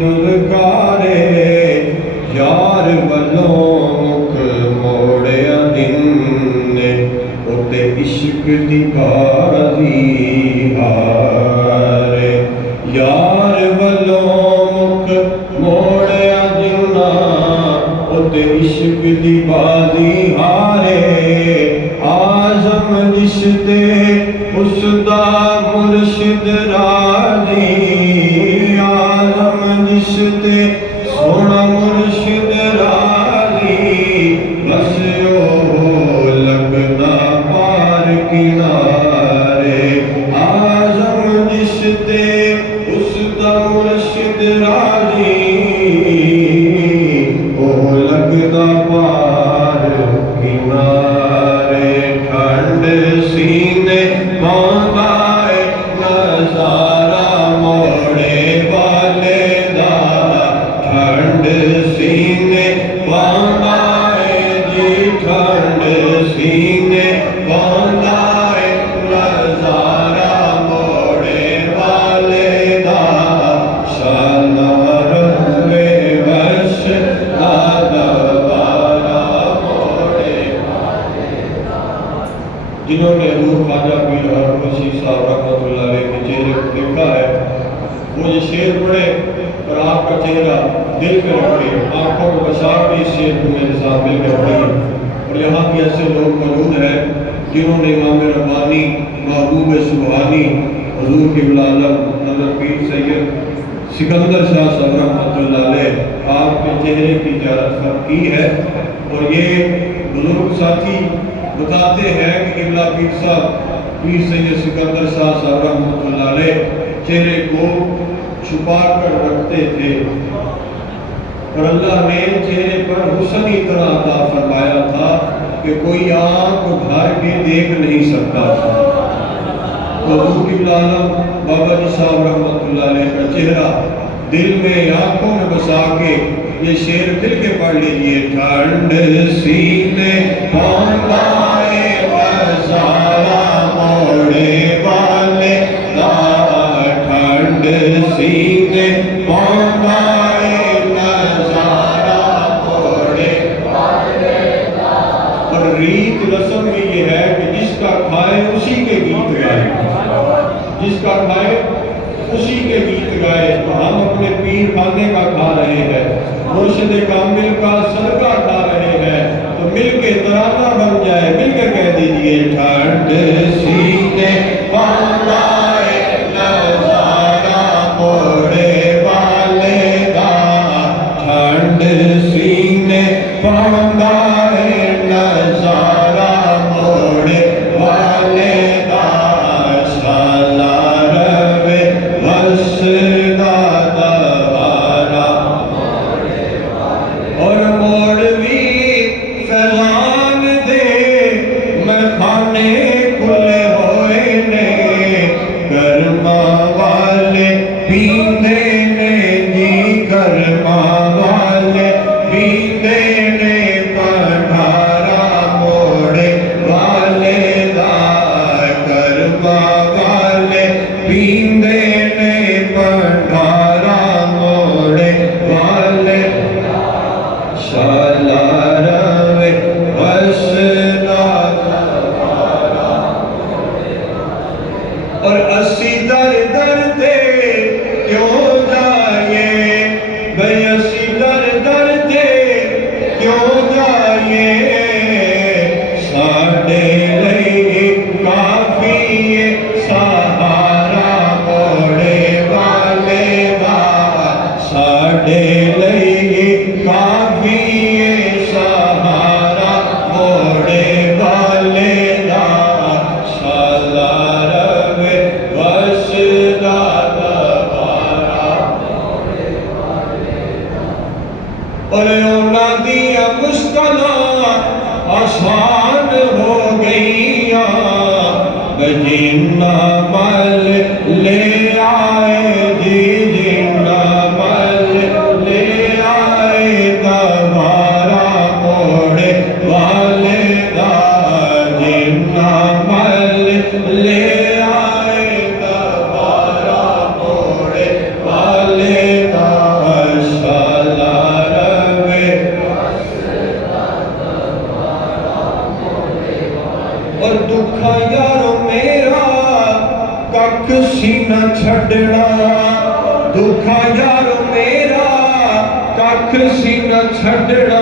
दुलकारे यार वलों मुख मोड़िया दिन ने उते इश्क दी बाजी हारे यार वलों मुख मोड़िया जिन्ना उते इश्क दी बाजी हारे आजम रिश्ते उसदा मुर्शिद राजी आजम रिश्ते सोना मुर्शिद राजी बस यो लगदा पार किनारे आजम रिश्ते उसदा मुर्शिद राजी ओ लगदा पार किनारे ठंड सीने मांगाए नजारा मोड़े वाले दा ठंड सीने मांगाए जी ठंड सीने मांगाए नजारा मोड़े वाले दा शाना रवे वश दबारा मोड़े जिन्होंने हजूर ख्वाजा पीर हारून रशीद साहब रहमतुल्लाह अलैह के चेहरे को देखा है वो ये शेर पढ़े और आपका चेहरा दिल में रखे आंखों को बसा के इस शेर को मेरे साथ मिलकर पढ़िए। और यहाँ भी ऐसे लोग मौजूद हैं जिन्होंने इमाम रब्बानी महबूब सुबहानी हुजूर क़िबला आलम हज़रत पीर सैयद सिकंदर शाह साहब रहमतुल्लाह अलैह आपके चेहरे की ज़ियारत की है। और ये बुजुर्ग साथी बताते हैं कि क़िबला पीर साहब पीर सैयद सिकंदर शाह साहब रहमतुल्लाह अलैह चेहरे को छुपा कर रखते थे और अल्लाह ने चेहरे पर हुस्न इतना अता फरमाया था कि कोई आंख उठा के देख नहीं सकता था। तो हुजूर क़िबला आलम बाबा जी साहब रहमतुल्लाह अलैह का चेहरा दिल में आंखों में बसा के ये शेर दिल के पढ़ लीजिए। ठंड सीने मांगाए नजारा मोड़े वाले दा ठंड सीने मांगाए नजारा मोड़े वाले दा। और रीत रस्म भी ये है कि जिसका खाए उसी के गीत गाए जिसका खाए उसी के गीत गाए। तो हम अपने पीर खाने का खा रहे हैं मुर्शिद कामिल का सदका खा रहे हैं तो मिल के तराना बन जाए मिल के कह दीजिए। ठंड सीने मांगाए नजारा मोड़े वाले दा ठंड सीने मांगाए नजारा मोड़े वाले दा शाला रवे बस और मोड़वी फैलान दे मखाने खुले होए ने कर्मा वाले पींदे ने जी कर्मा वाले पींदे ने पठारा मोड़े वाले दा कर्मा वाले पींदे ने पठारा मोड़े वाले शाला रवे वसदा और असी दर दर दे क्यों जाए भाई असी दर दर दे क्यों जाए साडे लई काफी सहारा मोड़े वाले दा साडे लई काफी सहारा मोड़े वाले दा शाला रवे वसदा दबारा और उन्हां दियां मुश्किलां आसान हो गईयां जिन्ना मल ले आए जी जिन्ना मल ले आए दबारा मोड़े वाले दा जिन्ना मल ले आए दबारा मोड़े वाले दा कख सी न छड़ना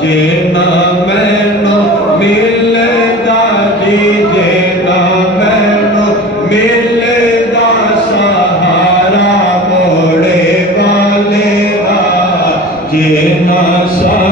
जे ना मैनू मिलदा जी, जे ना मैनू मिलदा सहारा मोड़े वाले दा, जे ना सा